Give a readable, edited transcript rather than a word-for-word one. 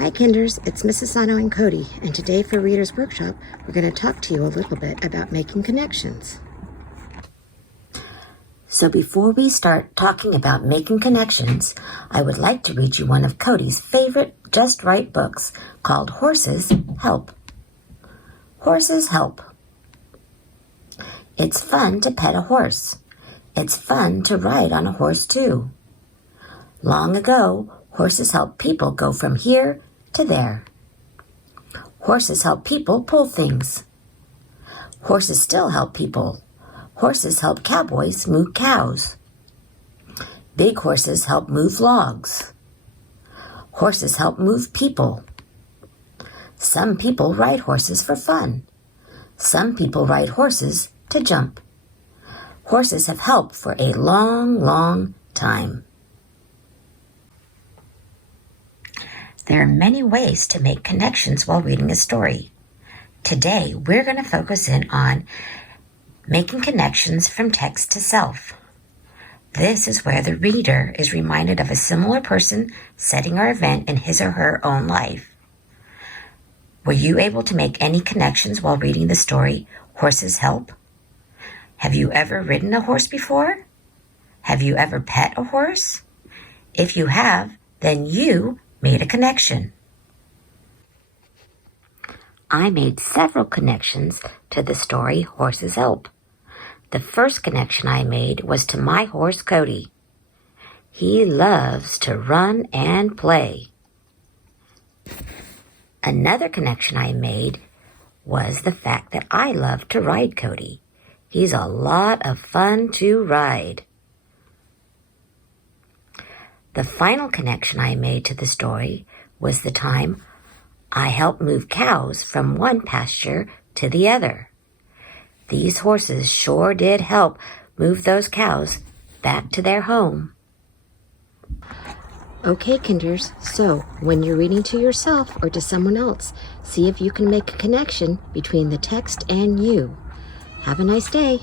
Hi Kinders, it's Mrs. Asano and Cody, and today for Reader's Workshop, we're going to talk to you a little bit about making connections. So before we start talking about making connections, I would like to read you one of Cody's favorite Just Right books called Horses Help. Horses Help. It's fun to pet a horse. It's fun to ride on a horse too. Long ago, horses helped people go from here to there. Horses help people pull things. Horses still help people. Horses help cowboys move cows. Big horses help move logs. Horses help move people. Some people ride horses for fun. Some people ride horses to jump. Horses have helped for a long, long time. There are many ways to make connections while reading a story. Today, we're going to focus in on making connections from text to self. This is where the reader is reminded of a similar person, setting, or event in his or her own life. Were you able to make any connections while reading the story, Horses Help? Have you ever ridden a horse before? Have you ever pet a horse? If you have, then you made a connection. I made several connections to the story Horses Help. The first connection I made was to my horse Cody. He loves to run and play. Another connection I made was the fact that I love to ride Cody. He's a lot of fun to ride. The final connection I made to the story was the time I helped move cows from one pasture to the other. These horses sure did help move those cows back to their home. Okay Kinders, so when you're reading to yourself or to someone else, see if you can make a connection between the text and you. Have a nice day.